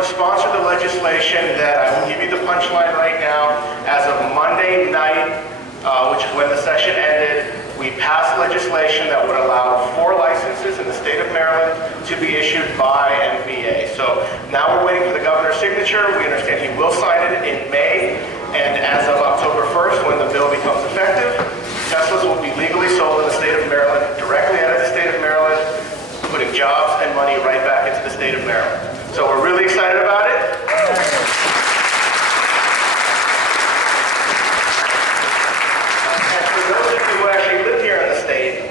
who sponsored the legislation that I will give you the punchline right now. As of Monday night, which is when the session ended, we passed legislation that would allow 4 licenses in the state of Maryland to be issued by MVA. So now we're waiting for the governor's signature. We understand he will sign it in May. And as of October 1st, when the bill becomes effective, Teslas will be legally sold in the state of Maryland, directly out of the state of Maryland, putting jobs and money right back into the state of Maryland. So we're really excited about it. Who actually live here in the state,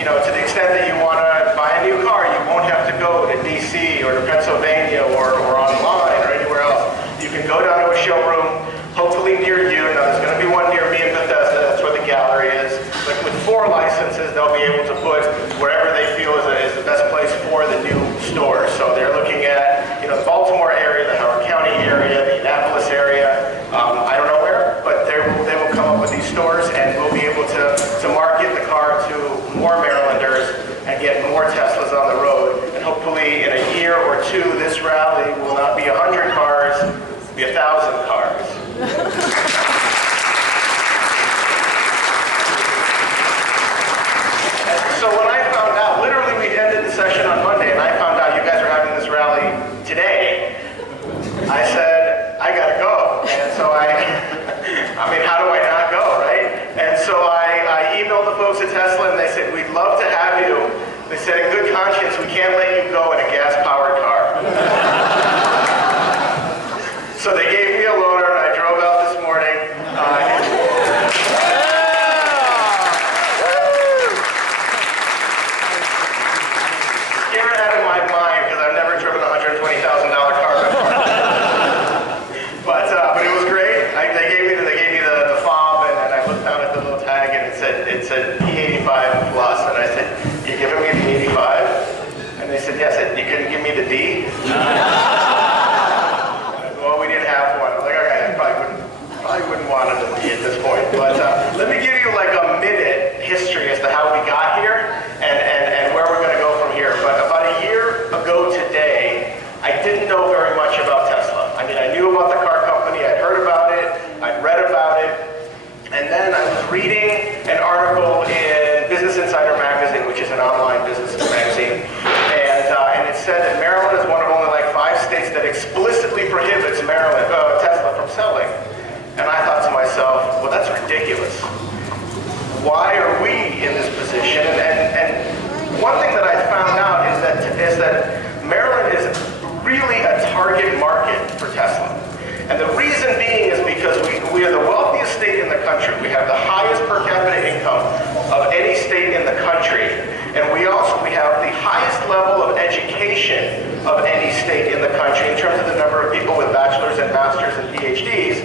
you know, to the extent that you want to buy a new car, you won't have to go to DC or to Pennsylvania or online or anywhere else. You can go down to a showroom, hopefully near you. Now, there's going to be one near me in Bethesda. That's where the gallery is. But with 4 licenses, they'll be able to put wherever they feel is the best place for the new store. So they're looking at, you know, the Baltimore area, the Howard County area, the Annapolis area. I don't know where, but they will come up with these stores, and we'll be able to market the car to more Marylanders and get more Teslas on the road. And hopefully in a year or 2, this rally will not be 100 cars, it'll be 1,000 cars. So when I found out, literally we ended the session on Monday, and I found out you guys are having this rally today, I said, I gotta go. And so I mean, how do I not go, right? And so I emailed the folks at Tesla, and they said, we'd love to have you. They said, in good conscience, we can't let you go in a gas-powered car. So they gave me a loaner, and I drove out this morning. Scared out of my mind, because I've never driven a $120,000 car before. But it was great. They gave me the fob, and I looked down at the little tag, and it said P85 plus, and I said, "You giving me the 85?" And they said, "Yes." I said, "You couldn't give me the D?" Well, we didn't have one. I was like, okay, I probably wouldn't want it at this point. But let me give you like a minute history as to how we got here and where we're going to go from here. But about a year ago today, I didn't know very much about Tesla. I mean, I knew about the car company, I'd heard about it, I'd read about it, and then I was reading an article in Business Insider magazine, which is an online business magazine, and it said that Maryland is one of only like 5 states that explicitly prohibits Tesla from selling. And I thought to myself, well, that's ridiculous. Why are we in this position? And one thing that I found out is that Maryland is really a target market for Tesla. And the reason being is because we are the wealthiest state in the country. We have the highest per capita income of any state in the country. And we have the highest level of education of any state in the country in terms of the number of people with bachelor's and master's and PhDs.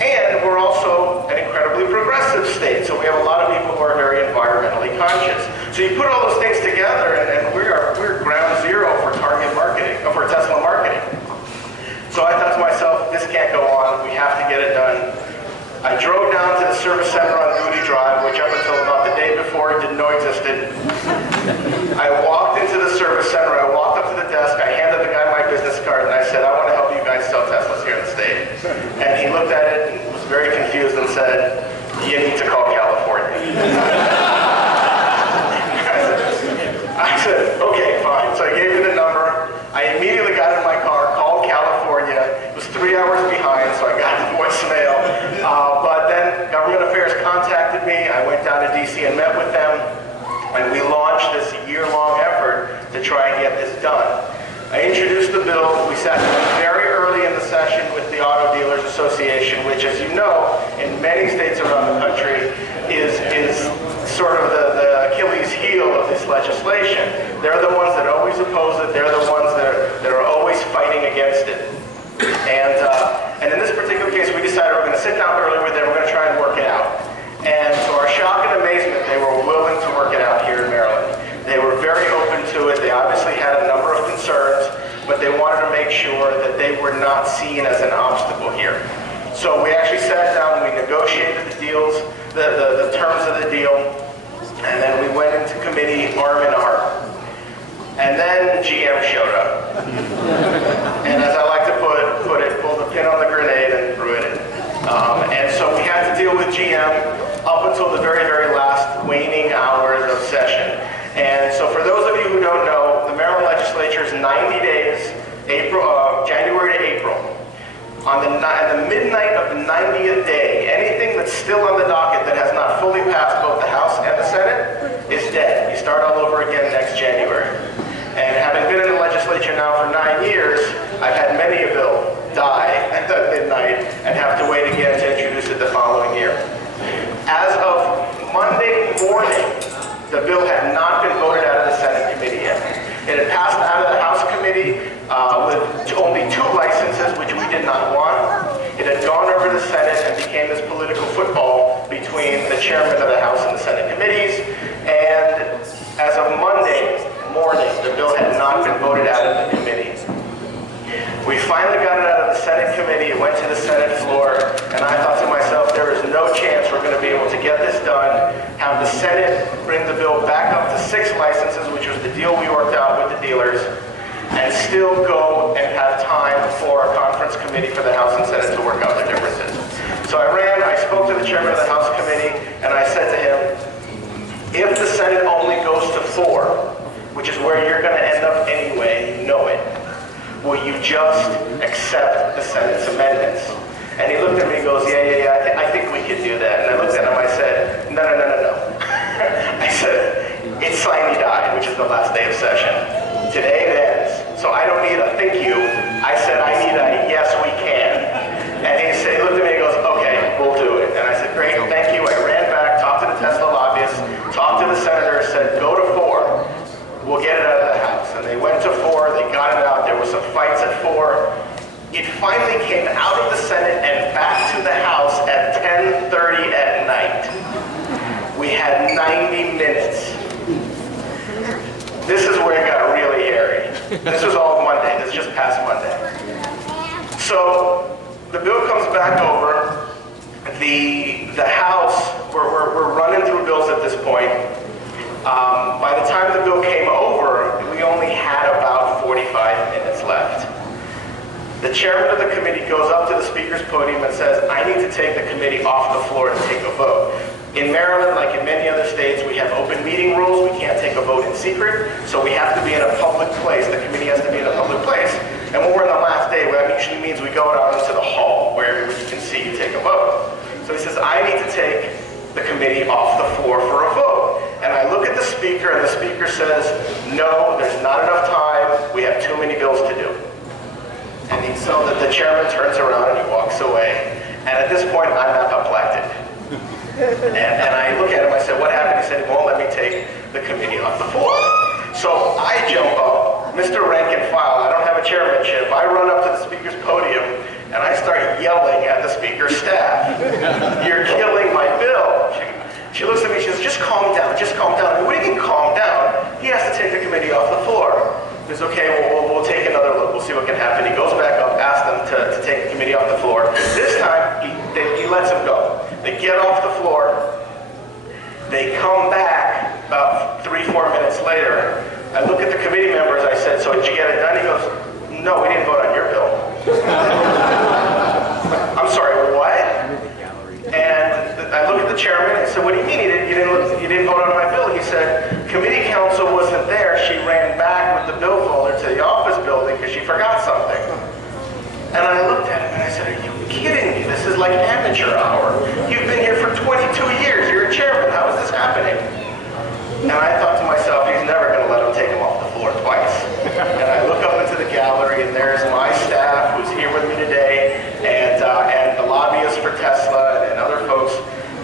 And we're also an incredibly progressive state. So we have a lot of people who are very environmentally conscious. So you put all those things together, and we're ground zero for target marketing, for Tesla marketing. So I thought to myself, this can't go on. We have to get it done. I drove down to the service center on Goody Drive, which up until about the day before didn't know existed. I walked into the service center. I walked up to the desk. I handed the guy my business card, and I said, I want to help you guys sell Teslas here in the state. And he looked at it and was very confused and said, you need to call California. I said, okay, fine. So I gave him the number. I immediately got in my car, called California. It was 3 hours behind, so I got the voicemail. But then Government Affairs contacted me. I went down to DC and met with them. And we launched this year-long effort to try and get this done. I introduced the bill. We sat down very early in the session with the Auto Dealers Association, which, as you know, in many states around the country is sort of the Achilles heel of this legislation. They're the ones that always oppose it. They're the ones that are always fighting against it. And in this particular case, we decided we're going to sit down early with them. We're going to try and work it out. And to our shock and amazement, they were willing to work it out here in Maryland. They were very open to it. They obviously had a number of concerns, but they wanted to make sure that they were not seen as an obstacle here. So we actually sat down and we negotiated the deals, the terms of the deal, and then we went into committee arm in arm. And then GM showed up. And legislature's 90 days, January to April. At the midnight of the 90th day, anything that's still on the docket that has not fully passed both the House and the Senate is dead. You start all over again next January. And having been in the legislature now for 9 years, I've had many a bill die at midnight and have to wait again to introduce it the following year. As of Monday morning, the bill had not been voted out of the Senate committee yet. It had passed out of the House committee with only 2 licenses, which we did not want. It had gone over to the Senate and became this political football between the chairman of the House and the Senate committees. And as of Monday morning, the bill had not been voted out of the committee. We finally got it out of the Senate committee. It went to the Senate floor, and I thought to myself, there is no chance we're going to be able to get this done, have the Senate bring the bill back up to 6 licenses, which was the deal we worked out with the dealers, and still go and have time for a conference committee for the House and Senate to work out their differences. So I spoke to the chairman of the House committee, and I said to him, if the Senate only goes to 4, which is where you're going to end up anyway, you know it, will you just accept the Senate's amendments? And he looked at me and goes, yeah, I think we can do that. And I looked at him, I said, no. I said, it's sine die, which is the last day of session. Today it ends. So I don't need a thank you. I said, I need a yes, we can. And he looked at me and goes, okay, we'll do it. And I said, great, thank you. I ran back, talked to the Tesla lobbyists, talked to the senator, said, go to 4. We'll get it out of the House. And they went to 4, they got it out. There were some fights at 4. It finally came out of the Senate and back to the House at 10:30 at night. We had 90 minutes. This is where it got really hairy. This was all Monday. This just past Monday. So the bill comes back over. The House, we're running through bills at this point. By the time the bill came over, we only had about 45 minutes left. The chairman of the committee goes up to the speaker's podium and says, I need to take the committee off the floor to take a vote. In Maryland, like in many other states, we have open meeting rules. We can't take a vote in secret, so we have to be in a public place. The committee has to be in a public place. And when we're in the last day, well, that usually means we go out into the hall where everybody can see you take a vote. So he says, I need to take the committee off the floor for a vote. And I look at the speaker, and the speaker says, no, there's not enough time. We have too many bills to do. And so the chairman turns around and he walks away. And at this point, I'm apoplectic. And I look at him, I said, what happened? He said, he won't let me take the committee off the floor. So I jump up, Mr. Rank and File, I don't have a chairmanship. I run up to the speaker's podium, and I start yelling at the speaker's staff. You're killing my bill. She looks at me, she says, just calm down, just calm down. I mean, what do you mean calm down? He has to take the committee off the floor. He says, okay, we'll take another look. We'll see what can happen. He goes back up, asks them to take the committee off the floor. This time, he lets them go. They get off the floor. They come back about 3-4 minutes later. I look at the committee members. I said, so did you get it done? He goes, no, we didn't vote on your bill. I'm sorry, what? And I look at the chairman and I said, what do you mean you didn't vote on my bill? He said, committee counsel wasn't there. She ran back with the bill folder to the office building because she forgot something. And I looked at him and I said, are you kidding me? This is like amateur hour. You've been here for 22 years. You're a chairman. How is this happening? And I thought to myself, he's never going to let him take him off the floor twice. And I look up into the gallery, and there's my staff who's here with me today, and the lobbyists for Tesla and other folks.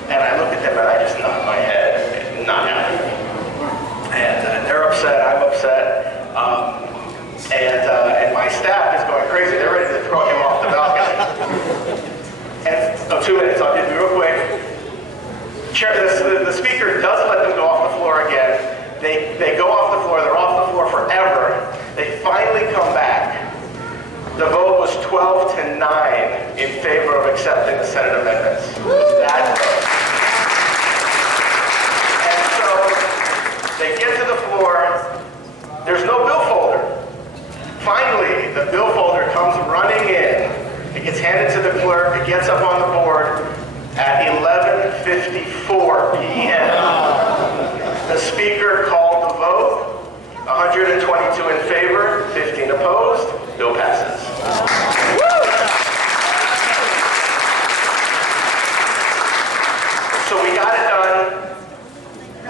And I look at them and I just nod my head, not happy. And they're upset, I'm upset. And my staff is going crazy. They're ready to throw him off the balcony. And 2 minutes, I'll get you real quick. The speaker does let them go off the floor again. They go off the floor, they're off the floor forever. They finally come back. The vote was 12-9 in favor of accepting the Senate amendments. That vote. And so they get to the floor. There's no bill folder. Finally, the bill folder comes running in. It gets handed to the clerk. It gets up on the board at 11:54 p.m. The speaker called the vote. 122 in favor, 15 opposed. Bill passes. So we got it done.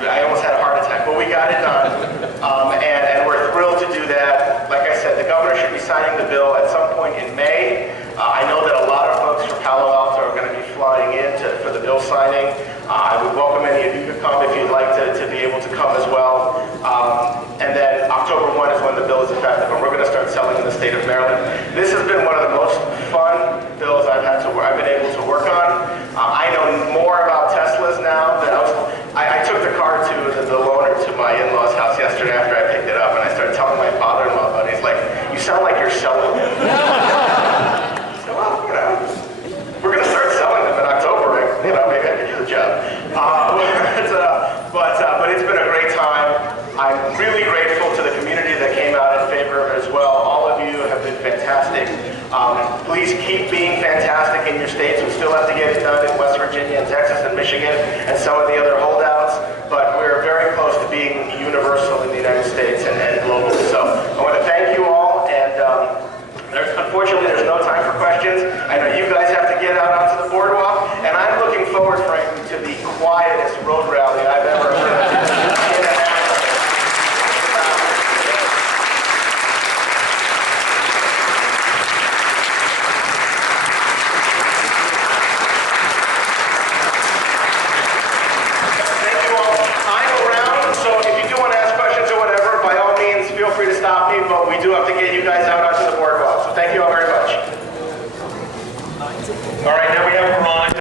I almost had a heart attack, but we got it done. And we're thrilled to do that. Like I said, the governor should be signing the bill at some point in May. I know that a lot of folks from Palo Alto are going to be flying in for the bill signing. I would welcome any of you to come if you'd like to be able to come as well. And then October 1 is when the bill is effective, and we're going to start selling in the state of Maryland. This has been one of the most fun bills I've been able to work on. I know more about Teslas now than I took the car to the loaner to my in-laws' house yesterday after I picked it up, and I started telling my father-in-law about it. He's like, "You sound like you're selling it." So, well, we're going to start selling them in October. Maybe I can do the job. But it's been a great time. I'm really grateful to the community that came out in favor of it as well. All of you have been fantastic. Please keep being fantastic in your states. We still have to get it done in West Virginia and Texas and Michigan and some of the other holdouts, but we're very close to being universal in the United States and globally. So I want to thank you all, and unfortunately there's no time for questions. I know you guys have to get out onto the boardwalk, and I'm looking forward, frankly, to the quietest road rally I've ever heard. Feel free to stop me, but we do have to get you guys out onto the boardwalk. So thank you all very much. All right, now we have